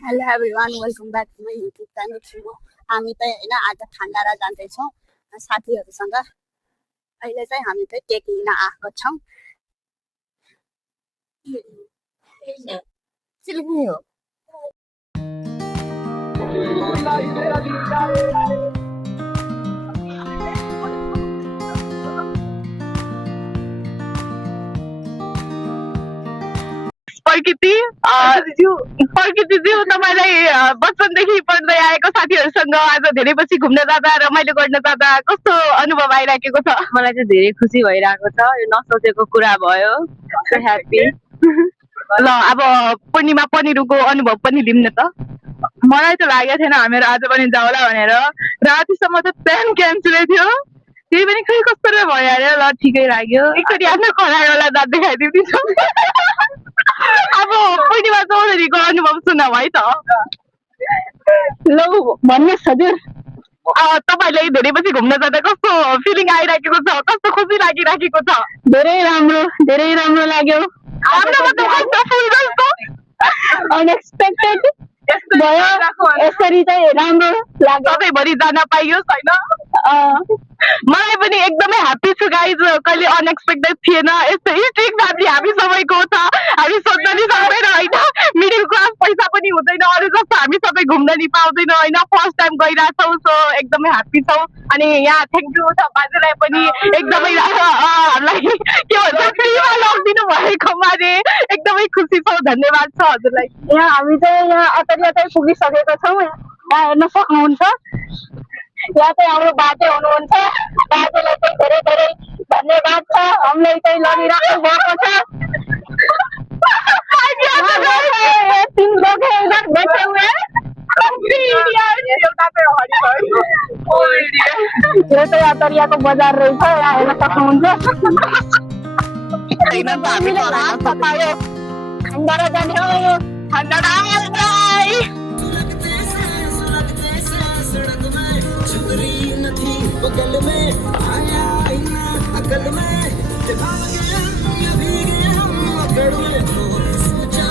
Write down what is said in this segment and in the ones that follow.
Hello everyone welcome back to my YouTube channel छिमो हामी चाहिँ होइन आज खण्डारा जाँदैछौँ साथीहरूसँग अहिले चाहिँ हामी चाहिँ केक लिन आएको छौँ सिलगढी हो प्रकृतिज्यू तपाईँलाई बचपनदेखि पढ्दै आएको साथीहरूसँग आज धेरै पछि घुम्न जाँदा रमाइलो गर्न जाँदा कस्तो अनुभव आइराखेको छ? मलाई चाहिँ धेरै खुसी भइरहेको छ, यो नसोचेको कुरा भयो। So happy. ल अब पूर्णिमा पनिरुको अनुभव पनि लिऊँ न त। मलाई त लागेको थिएन हामीहरू आज पनि जाउला भनेर, रातिसम्म त प्लान क्यान्सलै थियो, त्यही पनि खै कस्तो भयो अरे। ल ठिकै लाग्यो। एकचोटि आफ्नो खरायोला दाँत देखाइदिउँछु। अब पूर्णिमा चौधरीको अनुभव सुनाऊ है त। ल भन्नुहोस् हजुर। तपाईँलाई धेरै पछि घुम्न जाँदा कस्तो फिलिङ आइराखेको छ, कस्तो खुसी लागिराखेको छ? धेरै राम्रो लाग्यो। अनएक्सपेक्टेड भयो, यसरी चाहिँ राम्रो लाग्यो। सधैँभरि जान पाइयोस् होइन। मलाई पनि एकदमै ह्याप्पी छु गाइज, कहिले अनएक्सपेक्टेड थिएन यस्तो स्ट्रिक्ट फ्यामिली हामी सबैको छ। हामी सोध्न नि सक्दैन होइन, मिडल क्लास पैसा पनि हुँदैन, अरू जस्तो हामी सबै घुम्न नि पाउँदैन होइन। फर्स्ट टाइम गइरहेछौँ, सो एकदमै ह्याप्पी छौँ। अनि यहाँ थ्याङ्क यू छ बाजेलाई पनि एकदमै हामीलाई के भन्छ फ्रीमा लगिदिनु भएकोमा एकदमै खुसी छौँ, धन्यवाद छ हजुरलाई। यहाँ हामी चाहिँ यहाँ अतरिया पुगिसकेको छौँ, यहाँ हेर्न सक्नुहुन्छ। यहाँ चाहिँ हाम्रो बाजे हुनुहुन्छ, बाजेलाई चाहिँ धेरै धेरै धन्यवाद छ, हामीलाई चाहिँ लगिराख्नु भएको छ। तीन लोग हैं इधर बैठे हुए हैं। यो चाहिँ अतरियाको बजार रहेछ, यहाँ हेर्न सक्नुहुन्छ। खण्डारा जाने हो, खण्डारा बगल में आया अकल में दिखा गया अभी गया पेड़ में सोचा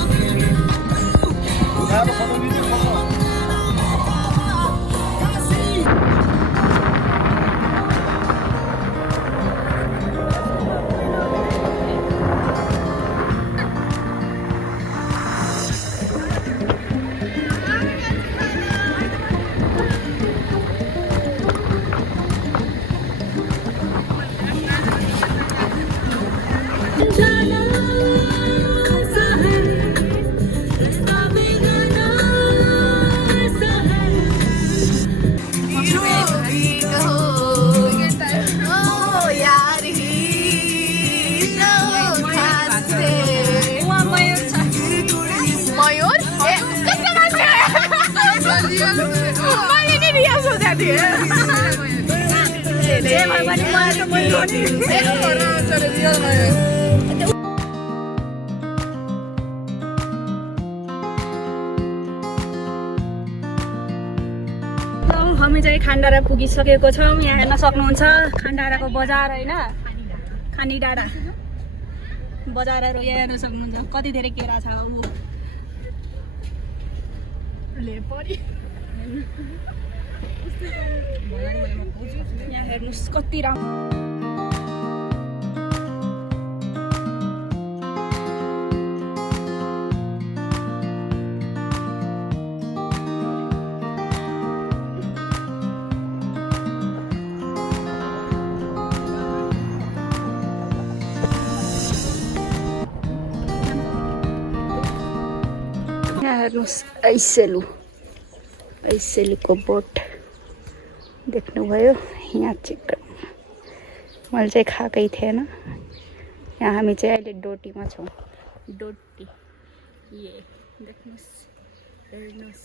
हामी चाहिँ खण्डारा पुगिसकेको छौँ। यहाँ हेर्न सक्नुहुन्छ खण्डाराको बजार होइन, खानी डाँडा बजारहरू यहाँ हेर्न सक्नुहुन्छ। कति धेरै केरा छ यहाँ हेर्नुहोस् कति राम्रो। यहाँ हेर्नुहोस् ऐसेलुको बोट देख्नुभयो। यहाँ चेक मैले चाहिँ खाएकै थिएन। यहाँ हामी चाहिँ अहिले डोटीमा छौँ, डोटी ये देख्नुहोस् हेर्नुहोस्।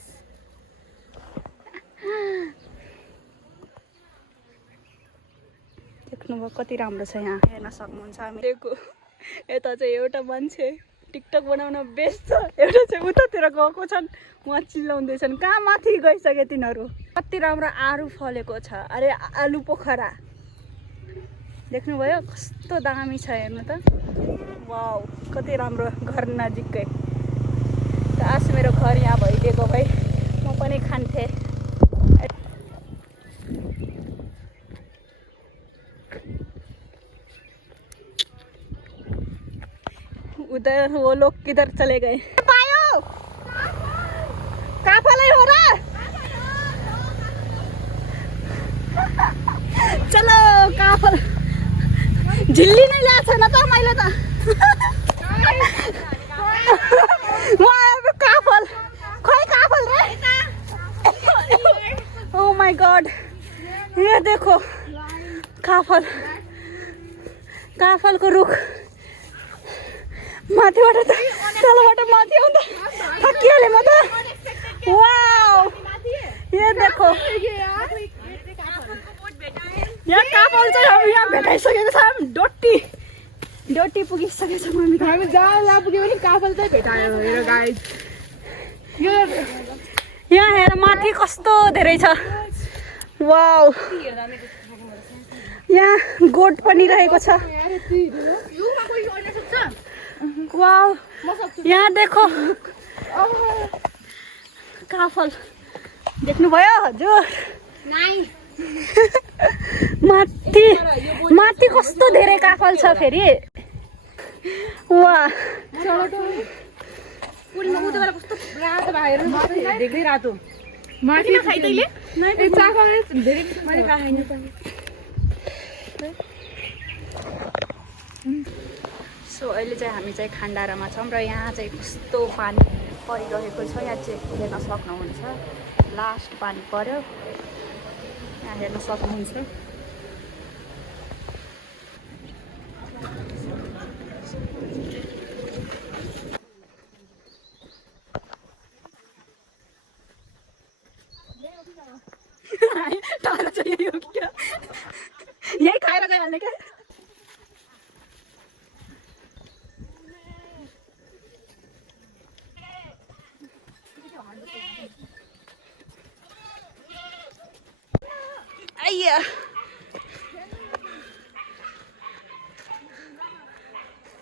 देख्नुभयो कति राम्रो छ, यहाँ हेर्न सक्नुहुन्छ। हामीको यता चाहिँ एउटा मान्छे टिकटक बनाउन बेस्ट छ, एउटा चाहिँ उतातिर गएको छन्, उहाँ चिल्लाउँदैछन् कहाँ माथि गइसके तिनीहरू। कति राम्रो आलु फलेको छ, अरे आलु पोखरा देख्नुभयो कस्तो दामी छ हेर्नु त। वाउ कति राम्रो, घर नजिकै। आज मेरो घर यहाँ भइदिएको भए वो लोग किधर चले गए पायो काफलै हो र चलो काफल झिल्ली नै ल्याएको छैन त मैले त काफल खै काफल रे ओ माय गॉड ये देखो काफल काफलको रुख माथिबाट त तलबाट माथि आउँदा थकिहालेँ म त वाउ ये देखो यहाँ काफल चाहिँ हामी यहाँ भेटाइसकेको छ डोटी पुगिसकेको छ हामी जहाँ पुग्यो भने काफल चाहिँ भेटायो हेर गाइस यहाँ हेर माथि कस्तो धेरै छ वाउ यहाँ गोठ पनि रहेको छ वाउ यहाँ देखो काफल देख्नुभयो हजुर माथि माथि कस्तो धेरै काफल छ फेरि वाह सो अहिले चाहिँ हामी चाहिँ खण्डारामा छौँ र यहाँ चाहिँ कस्तो पानी परिरहेको छ यहाँ चाहिँ हेर्न सक्नुहुन्छ लास्ट पानी पर्यो यहाँ हेर्न सक्नुहुन्छ यही खाएर गइहाल्ने क्या आइया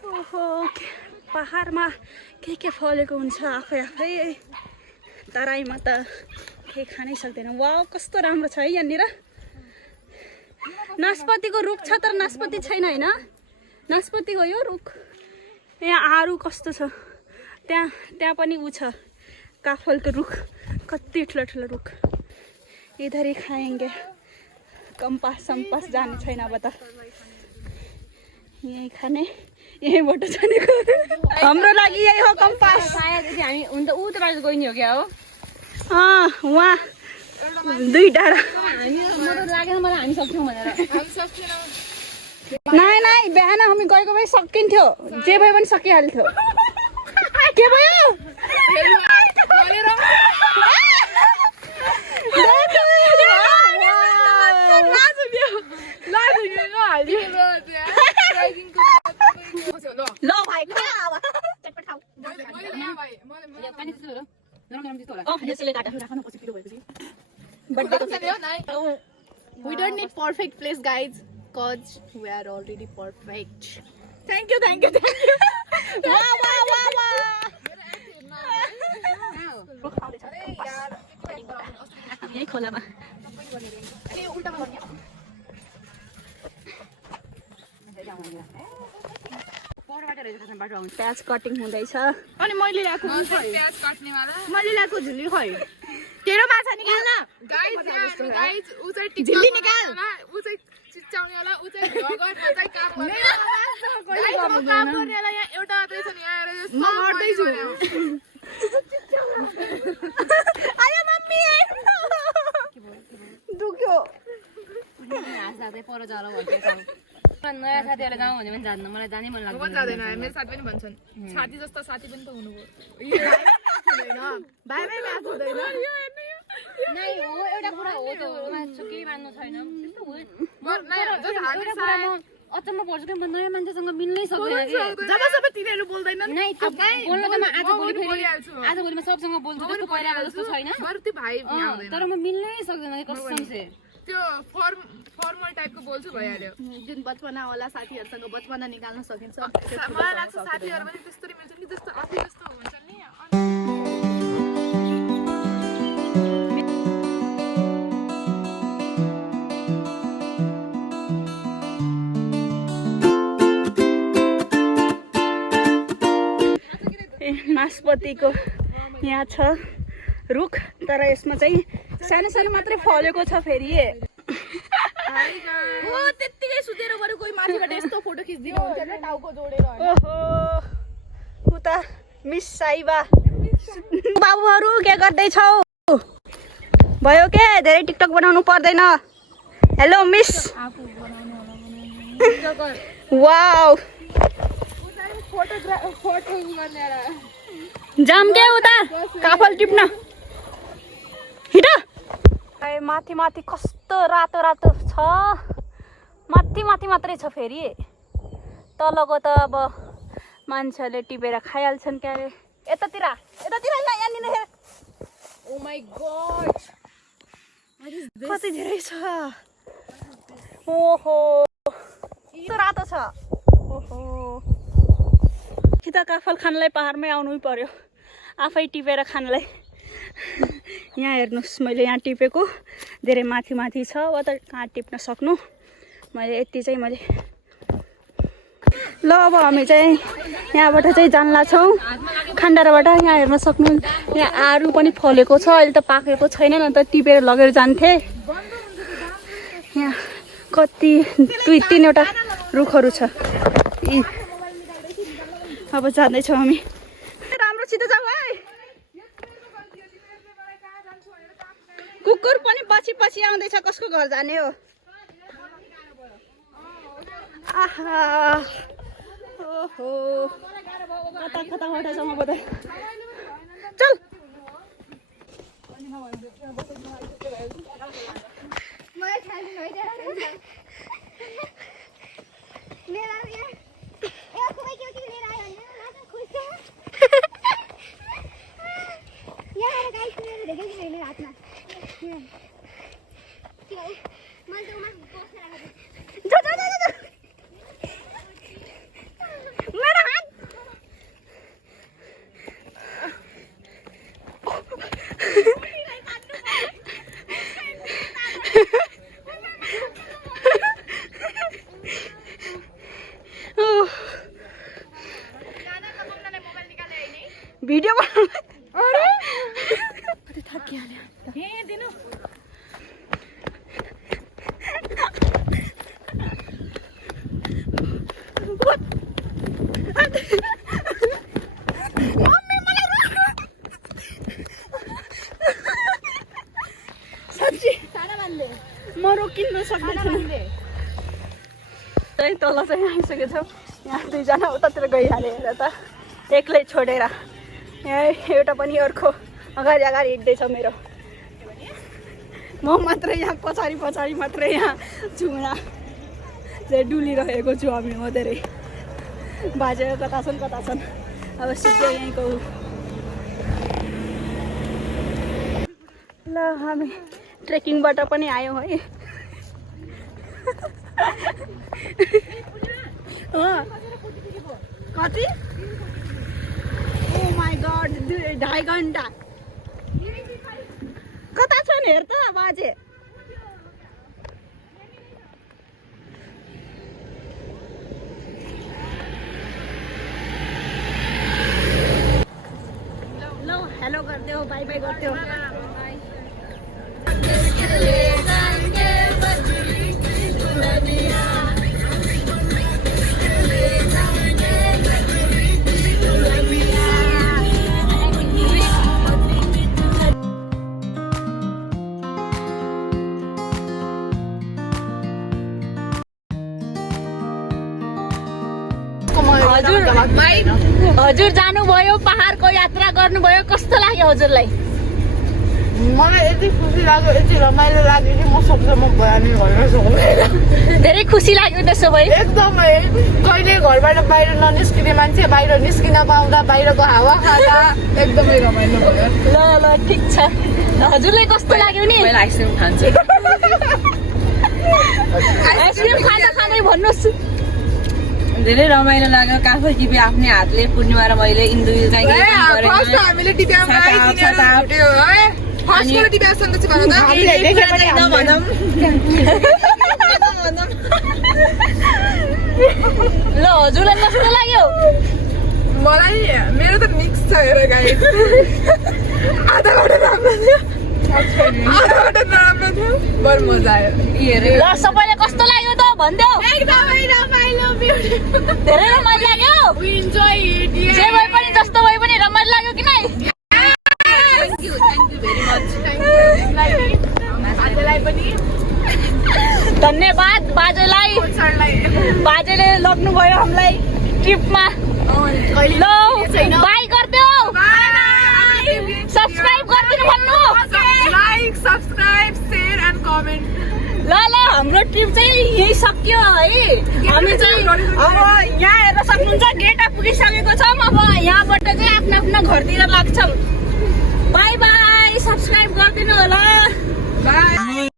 ओहो पहाडमा के फलेको हुन्छ आफै आफै तराईमा त केही खानै सक्दैन वाउ कस्तो राम्रो छ है यहाँनिर नास्पातीको रुख छ तर नास्पाती छैन हैन नास्पाती हो यो रुख यहाँ आरु कस्तो छ त्यहाँ पनि उ छ काफलको रुख कति ठुलो ठुलो रुख इधर ही खाएंगे कम्पास सम्पास जाने छैन अब त यही खाने यहीबाट जानेको हाम्रो लागि यही हो कम्पास हामी हुन त उ त बाहिर गइनी हो क्या हो वहाँ दुई डाँडा हामी सक्छौँ भनेर नाइ बिहान हामी गएको भए सकिन्थ्यो जे भए पनि सकिहाल्थ्यो के भयो We don't need perfect place, guys, cause we are already perfect. Thank you. यही खोलामा प्याज कटिङ हुँदैछ अनि मैले ल्याएको प्याज काट्नेवाला मैले ल्याएको झिल्ली खै तेरो माछा निकाल न गाइज उ चाहिँ झिल्ली निकाल उ चाहिँ चिच्चाउनेवाला उ चाहिँ भगर म चाहिँ काम गर्ने काम गर्नेवाला यहाँ एउटा मात्रै छ नि यहाँ आएर म मर्दै छु आयो मम्मी दुख्यो जाँदै पर जाला भन्छ नयाँ साथीहरुले जाउँ भने पनि जान्दैन मलाई जानै मन लाग्दैन म जादैन मेरो साथी पनि भन्छन् साथी जस्तो साथी पनि त हुनुभयो भाइ म्याच हुँदैन नै हो एउटा कुरा हो त्यो मान्छे केही मान्नु छैन त्यस्तो हो अचम्म पर्छ कि म नयाँ मान्छेसँग मिल्नै सक्दैन कि जब सबै तिनीहरु बोल्दैनन् नै त्यो बोल्न त म आजभोलि म सबसँग बोल्छु त्यस्तो पहिला जस्तो छैन बरु त्यो भाइ आउँदैन तर म मिल्नै सक्दैन कि कसम से त्यो फर्मल टाइपको बोल्छु भइहाल्यो जुन बचपना होला साथीहरुसँग बचपना निकाल्न सकिन्छ मलाई लाग्छ साथीहरु पनि त्यस्तै मिल्छ नि जस्तो आफै जस्तो हुन्छ नि नासपतिको यहाँ छ रुख, तर यसमा चाहिँ सानो सानो मात्रै फलेको छ फेरि। त्यत्तिकै सुतेर बरु कोही माथिबाट यस्तो फोटो खिचिदिनु हुन्छ नि टाउको जोडेर हैन। ओहो उता मिस साइबा बाबुहरू के गर्दैछौ? भयो के धेरै टिकटक बनाउनु पर्दैन। Hello miss. वाउ जाम के उता काफल टिप्न हिँड। माथि माथि कस्तो रातो रातो छ, माथि माथि मात्रै छ फेरि। तलको त अब मान्छेहरूले टिपेर खाइहाल्छन् क्या अरे। यतातिर यतातिर यहाँनिर हेर। ओ माय गॉड कति धेरै छ। ओहो कस्तो रातो छ। ओहो कि त काफल खानलाई पहाडमै आउनै पर्यो, आफै टिपेर खानलाई। यहाँ हेर्नुहोस्, मैले यहाँ टिपेको धेरै माथि माथि छ, वा त कहाँ टिप्न सक्नु। मैले यति चाहिँ मैले ल अब हामी चाहिँ यहाँबाट चाहिँ जान्ला छौँ खण्डाराबाट। यहाँ हेर्न सक्नु, यहाँ आरू पनि फलेको छ, अहिले त पाकेको छैन न त टिपेर लगेर जान्थे। यहाँ कति 2-3वटा रुखहरू छ। अब जाँदैछौँ हामी। राम्रोसित जाऊ है। कुकुर पनि पछि पछि आउँदैछ, कसको घर जाने हो? आहा ओहो कता कताबाट छ म बता। चल भिडियो कति थाकिहाल्यो। साँच्ची म रोकिन सक्दिनँ। तल चाहिँ आइसकेको छौँ। यहाँ दुईजना उतातिर गइहाले हेर त, एक्लै छोडेर। यहाँ एउटा पनि अर्को अगाडि अगाडि हिँड्दैछ मेरो। म मात्रै यहाँ पछाडि पछाडि मात्रै यहाँ चुना चाहिँ डुलिरहेको छु। हामी म धेरै बाजेको कता छन्। अब सिधै यहीँको ल हामी ट्रेकिङबाट पनि आयौँ है। कति? ओ माई गॉड 2.5 घन्टा कता छन् हेर त बाजे। ल हेलो गर्दै हो, बाई बाई गर्दै हो। हजुर जानुभयो, पहाडको यात्रा गर्नुभयो, कस्तो लाग्यो हजुरलाई? मलाई यति खुसी लाग्यो, यति रमाइलो लाग्यो कि म सबैसम्म बयानै गर्न सक्दिनँ। धेरै खुसी लाग्यो त्यसो भए। एकदमै कहिले घरबाट बाहिर ननिस्किने मान्छे बाहिर निस्किन पाउँदा, बाहिरको हावा खाँदा एकदमै रमाइलो भयो। ल ठिक छ। हजुरलाई कस्तो लाग्यो नि? मैले आइसक्रिम खान्छु। आइसक्रिम खाँदा खाँदै भन्नुहोस्। धेरै रमाइलो लाग्यो। काफल टिपे आफ्नै हातले, पूर्णिमा र मैले इन्दुले चाहिँ हामीले टिप्याउन आइदियो है। फर्स्टको टिप्याउसँग चाहिँ भन त। ल हजुरलाई कस्तो लाग्यो? मलाई मेरो त मिक्स छ हेर गाइस आधाबाट राम्रो थियो आधाबाट नराम्रो थियो बर मजा आयो ल सबैले कस्तो लाग्यो त भनिदेऊ एकदमै रमाइलो धेरै रमाइलो लाग्यो वी इन्जॉय इट जे भए पनि जस्तो भए पनि रमाइलो लाग्यो कि नै थ्याङ्क यू भेरी मच आजलाई पनि धन्यवाद बाजेलाई बाजेले लग्नुभयो हामीलाई ट्रिपमा ल बाई गरिदेऊ सब्सक्राइब गरिदिनु भन्नु like subscribe share and comment ल हाम्रो ट्रिप चाहिँ यही सकियो है हामी चाहिँ अब यहाँ हेर्न सक्नुहुन्छ गेट पुगिसकेको छौँ अब यहाँबाट चाहिँ आफ्नो आफ्नो घरतिर लाग्छौँ बाई बाई सब्सक्राइब गरिदिनु होला बाई